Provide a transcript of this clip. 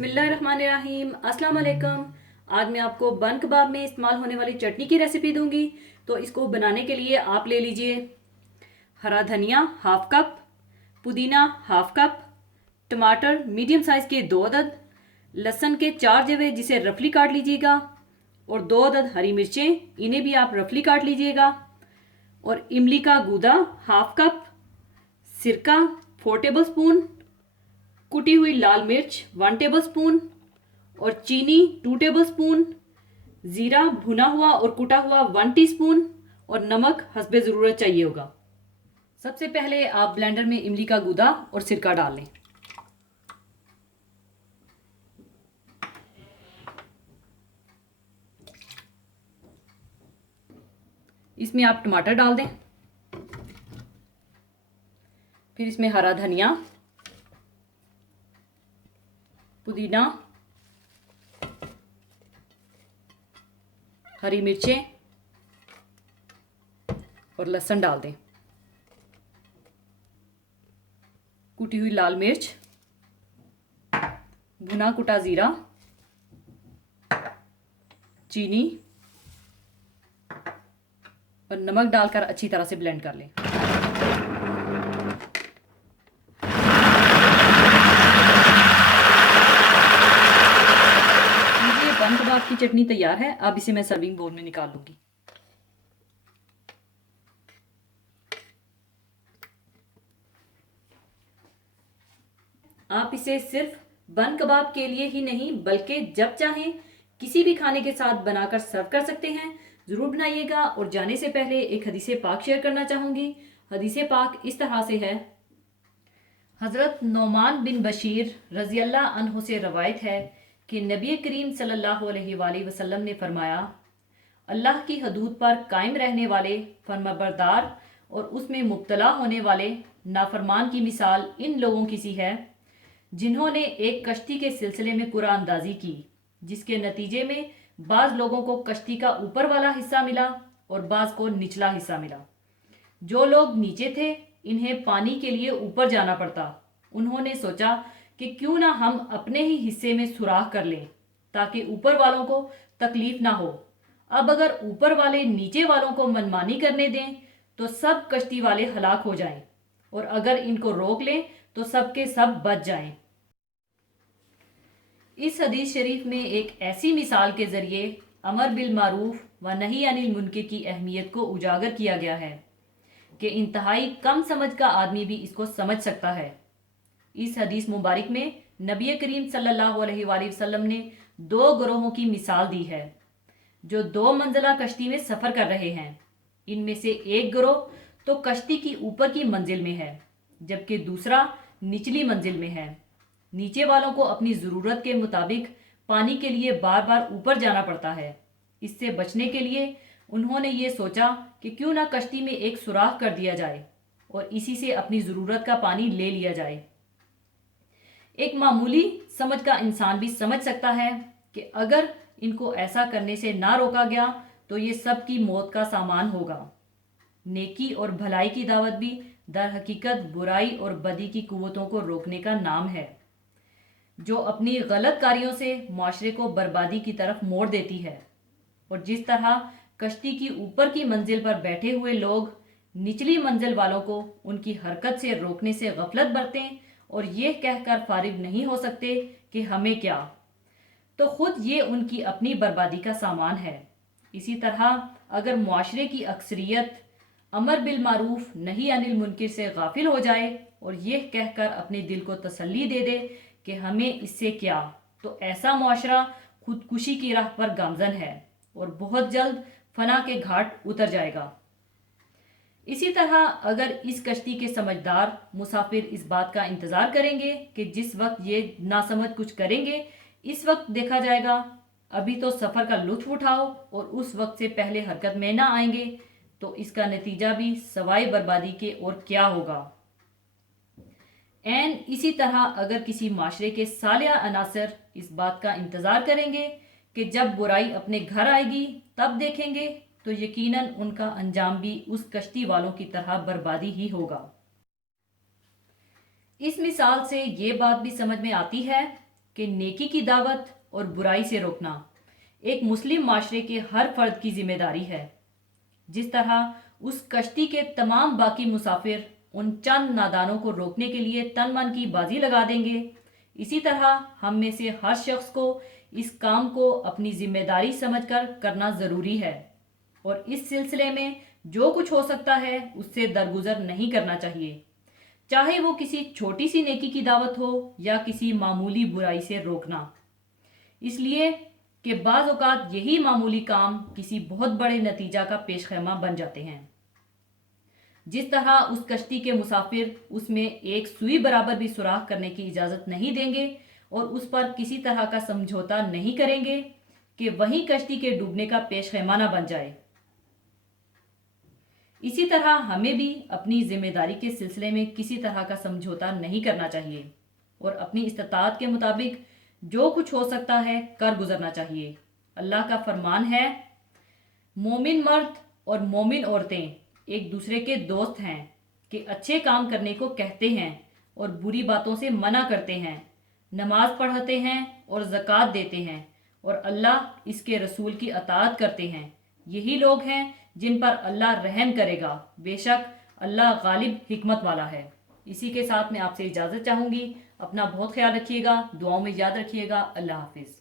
बिस्मिल्लाहिर्रहमानिर्रहीम। अस्सलाम वालेकुम। आज मैं आपको बन कबाब में इस्तेमाल होने वाली चटनी की रेसिपी दूंगी। तो इसको बनाने के लिए आप ले लीजिए हरा धनिया हाफ कप, पुदीना हाफ कप, टमाटर मीडियम साइज़ के 2 अदद, लहसुन के 4 जवे जिसे रफली काट लीजिएगा, और 2 अदद हरी मिर्चें, इन्हें भी आप रफली काट लीजिएगा, और इमली का गूदा हाफ कप, सिरका 4 टेबल स्पून, कुटी हुई लाल मिर्च 1 टेबल स्पून, और चीनी 2 टेबल स्पून, ज़ीरा भुना हुआ और कुटा हुआ 1 टीस्पून, और नमक हस्बे ज़रूरत चाहिए होगा। सबसे पहले आप ब्लेंडर में इमली का गूदा और सिरका डाल लें। इसमें आप टमाटर डाल दें, फिर इसमें हरा धनिया, पुदीना, हरी मिर्चें और लहसुन डाल दें, कुटी हुई लाल मिर्च, भुना कुटा ज़ीरा, चीनी और नमक डालकर अच्छी तरह से ब्लेंड कर लें। बन कबाब की चटनी तैयार है। अब इसे मैं सर्विंग बोल में निकाल लूंगी। आप इसे सिर्फ बन कबाब के लिए ही नहीं बल्कि जब चाहें किसी भी खाने के साथ बनाकर सर्व कर सकते हैं। ज़रूर बनाइएगा। और जाने से पहले एक हदीसे पाक शेयर करना चाहूँगी। हदीसे पाक इस तरह से है। हज़रत नौमान बिन बशीर रज़ी अल्लाह अन्हु से रवायत है कि नबी करीम सल्लल्लाहु अलैहि वसल्लम ने फरमाया, अल्लाह की हदूद पर कायम रहने वाले फरमाबरदार और उसमें मुब्तला होने वाले नाफरमान की मिसाल इन लोगों की सी है जिन्होंने एक कश्ती के सिलसिले में कुरान अंदाजी की, जिसके नतीजे में बाज़ लोगों को कश्ती का ऊपर वाला हिस्सा मिला और बाज़ को निचला हिस्सा मिला। जो लोग नीचे थे इन्हें पानी के लिए ऊपर जाना पड़ता। उन्होंने सोचा कि क्यों ना हम अपने ही हिस्से में सुराख कर लें ताकि ऊपर वालों को तकलीफ ना हो। अब अगर ऊपर वाले नीचे वालों को मनमानी करने दें तो सब कश्ती वाले हलाक हो जाएं, और अगर इनको रोक लें तो सब के सब बच जाएं। इस हदीस शरीफ में एक ऐसी मिसाल के ज़रिए अमर बिल मारूफ व नही अनिल मुनकर की अहमियत को उजागर किया गया है कि इंतहाई कम समझ का आदमी भी इसको समझ सकता है। इस हदीस मुबारक में नबी करीम सल्लल्लाहु अलैहि वसल्लम ने 2 गिरोहों की मिसाल दी है जो 2 मंजिला कश्ती में सफ़र कर रहे हैं। इनमें से एक गिरोह तो कश्ती की ऊपर की मंजिल में है जबकि दूसरा निचली मंजिल में है। नीचे वालों को अपनी ज़रूरत के मुताबिक पानी के लिए बार बार ऊपर जाना पड़ता है। इससे बचने के लिए उन्होंने ये सोचा कि क्यों ना कश्ती में एक सुराख कर दिया जाए और इसी से अपनी ज़रूरत का पानी ले लिया जाए। एक मामूली समझ का इंसान भी समझ सकता है कि अगर इनको ऐसा करने से ना रोका गया तो ये सब की मौत का सामान होगा। नेकी और भलाई की दावत भी दर हकीकत बुराई और बदी की कुव्वतों को रोकने का नाम है जो अपनी गलत कार्यों से माशरे को बर्बादी की तरफ मोड़ देती है। और जिस तरह कश्ती की ऊपर की मंजिल पर बैठे हुए लोग निचली मंजिल वालों को उनकी हरकत से रोकने से गफलत बरतें और ये कहकर फारिग नहीं हो सकते कि हमें क्या, तो खुद ये उनकी अपनी बर्बादी का सामान है। इसी तरह अगर मुआशरे की अक्सरियत अमर बिल मारूफ नही अनिल मुनकर से गाफिल हो जाए और यह कहकर अपने दिल को तसल्ली दे दे कि हमें इससे क्या, तो ऐसा मुआशरा खुदकुशी की राह पर गामजन है और बहुत जल्द फना के घाट उतर जाएगा। इसी तरह अगर इस कश्ती के समझदार मुसाफिर इस बात का इंतज़ार करेंगे कि जिस वक्त ये नासमझ कुछ करेंगे इस वक्त देखा जाएगा, अभी तो सफ़र का लुत्फ उठाओ, और उस वक्त से पहले हरकत में ना आएंगे तो इसका नतीजा भी सवाए बर्बादी के और क्या होगा। एन इसी तरह अगर किसी माशरे के सालिया अनासर इस बात का इंतज़ार करेंगे कि जब बुराई अपने घर आएगी तब देखेंगे, तो यकीनन उनका अंजाम भी उस कश्ती वालों की तरह बर्बादी ही होगा। इस मिसाल से ये बात भी समझ में आती है کہ نیکی کی دعوت اور برائی سے روکنا ایک مسلم معاشرے کے ہر فرد کی ذمہ داری ہے۔ جس طرح اس کشتی کے تمام باقی مسافر ان چند نادانوں کو روکنے کے لیے تن من کی بازی لگا دیں گے، اسی طرح ہم میں سے ہر شخص کو اس کام کو اپنی ذمہ داری سمجھ کر کرنا ضروری ہے، اور اس سلسلے میں جو کچھ ہو سکتا ہے اس سے درگزر نہیں کرنا چاہیے، چاہے وہ کسی چھوٹی سی نیکی کی دعوت ہو یا کسی معمولی برائی سے روکنا، اس لیے کہ بعض اوقات یہی معمولی کام کسی بہت بڑے نتیجہ کا پیش خیمہ بن جاتے ہیں۔ جس طرح اس کشتی کے مسافر اس میں ایک سوئی برابر بھی سوراخ کرنے کی اجازت نہیں دیں گے اور اس پر کسی طرح کا سمجھوتا نہیں کریں گے کہ وہیں کشتی کے ڈوبنے کا پیش خیمہ نہ بن جائے، اسی طرح ہمیں بھی اپنی ذمہ داری کے سلسلے میں کسی طرح کا سمجھوتا نہیں کرنا چاہیے اور اپنی استطاعت کے مطابق جو کچھ ہو سکتا ہے کر گزرنا چاہیے۔ اللہ کا فرمان ہے، مومن مرد اور مومن عورتیں ایک دوسرے کے دوست ہیں کہ اچھے کام کرنے کو کہتے ہیں اور بری باتوں سے منع کرتے ہیں، نماز پڑھتے ہیں اور زکوٰۃ دیتے ہیں اور اللہ اس کے رسول کی اطاعت کرتے ہیں، یہی لوگ ہیں جن پر اللہ رحم کرے گا، بے شک اللہ غالب حکمت والا ہے۔ اسی کے ساتھ میں آپ سے اجازت چاہوں گی، اپنا بہت خیال رکھیے گا، دعاؤں میں یاد رکھیے گا۔ اللہ حافظ۔